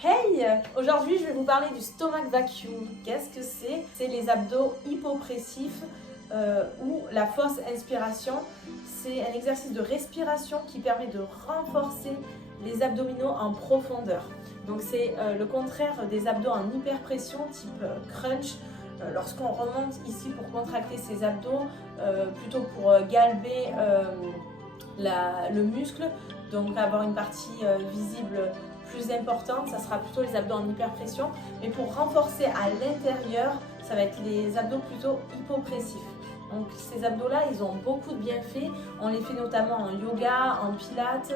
Hey! Aujourd'hui, je vais vous parler du stomach vacuum. Qu'est-ce que c'est? C'est les abdos hypopressifs ou la fausse inspiration. C'est un exercice de respiration qui permet de renforcer les abdominaux en profondeur. Donc c'est le contraire des abdos en hyperpression type crunch. Lorsqu'on remonte ici pour contracter ses abdos, plutôt pour galber le muscle, donc avoir une partie visible plus importante, ça sera plutôt les abdos en hyperpression. Mais pour renforcer à l'intérieur, ça va être les abdos plutôt hypopressifs. Donc ces abdos-là, ils ont beaucoup de bienfaits. On les fait notamment en yoga, en pilates,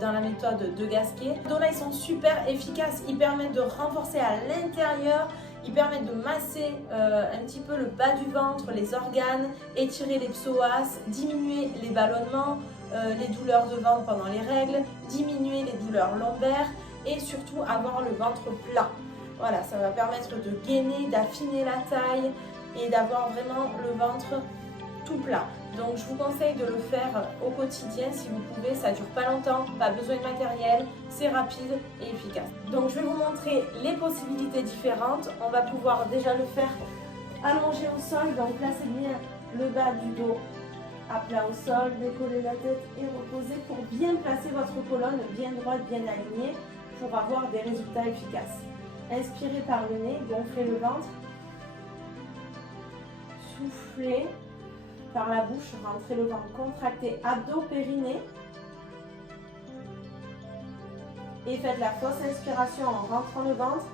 dans la méthode de Gasquet. Les abdos-là, ils sont super efficaces. Ils permettent de renforcer à l'intérieur. Ils permettent de masser un petit peu le bas du ventre, les organes, étirer les psoas, diminuer les ballonnements, les douleurs de ventre pendant les règles, diminuer les douleurs lombaires et surtout avoir le ventre plat. Voilà, ça va permettre de gainer, d'affiner la taille et d'avoir vraiment le ventre tout plat. Donc je vous conseille de le faire au quotidien si vous pouvez, ça dure pas longtemps, pas besoin de matériel, c'est rapide et efficace. Donc je vais vous montrer les possibilités différentes. On va pouvoir déjà le faire allongé au sol, donc placez bien le bas du dos à plat au sol, décoller la tête et reposer pour bien placer votre colonne bien droite, bien alignée pour avoir des résultats efficaces. Inspirez par le nez, gonflez le ventre, soufflez par la bouche, rentrez le ventre, contractez abdos, périnée et faites la fausse inspiration en rentrant le ventre.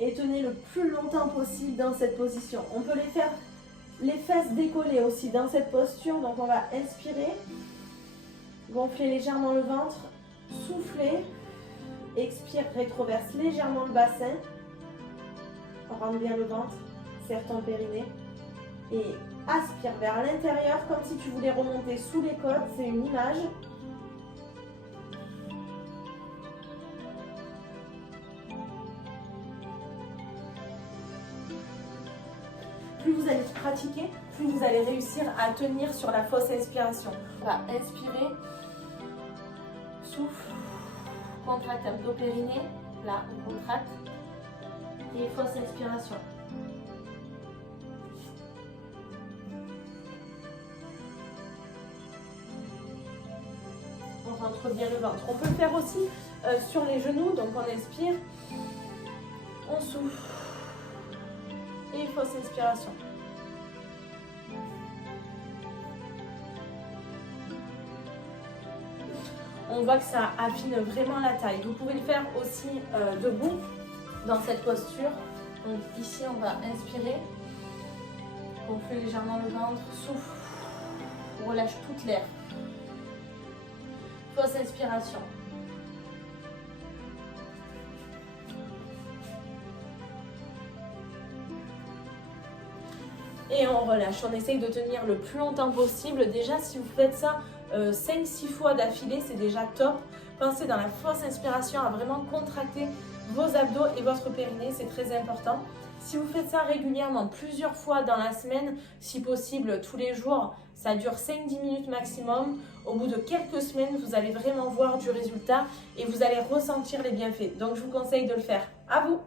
Et tenez le plus longtemps possible dans cette position. On peut les faire les fesses décollées aussi dans cette posture. Donc on va inspirer, gonfler légèrement le ventre, souffler, expire, rétroverse légèrement le bassin, rentre bien le ventre, serre ton périnée et aspire vers l'intérieur comme si tu voulais remonter sous les côtes. C'est une image. Plus vous allez pratiquer, plus vous allez réussir à tenir sur la fausse inspiration. On va inspirer, souffle, contracte abdos périnée, là on contracte, et fausse inspiration. On rentre bien le ventre. On peut le faire aussi sur les genoux, donc on inspire, on souffle. Et fausse inspiration. On voit que ça affine vraiment la taille. Vous pouvez le faire aussi debout dans cette posture. Donc ici on va inspirer, gonfler légèrement le ventre, souffle, on relâche toute l'air. Fausse inspiration. Et on relâche, on essaye de tenir le plus longtemps possible. Déjà, si vous faites ça 5-6 fois d'affilée, c'est déjà top. Pensez dans la fausse inspiration à vraiment contracter vos abdos et votre périnée, c'est très important. Si vous faites ça régulièrement, plusieurs fois dans la semaine, si possible tous les jours, ça dure 5-10 minutes maximum. Au bout de quelques semaines, vous allez vraiment voir du résultat et vous allez ressentir les bienfaits. Donc, je vous conseille de le faire. À vous!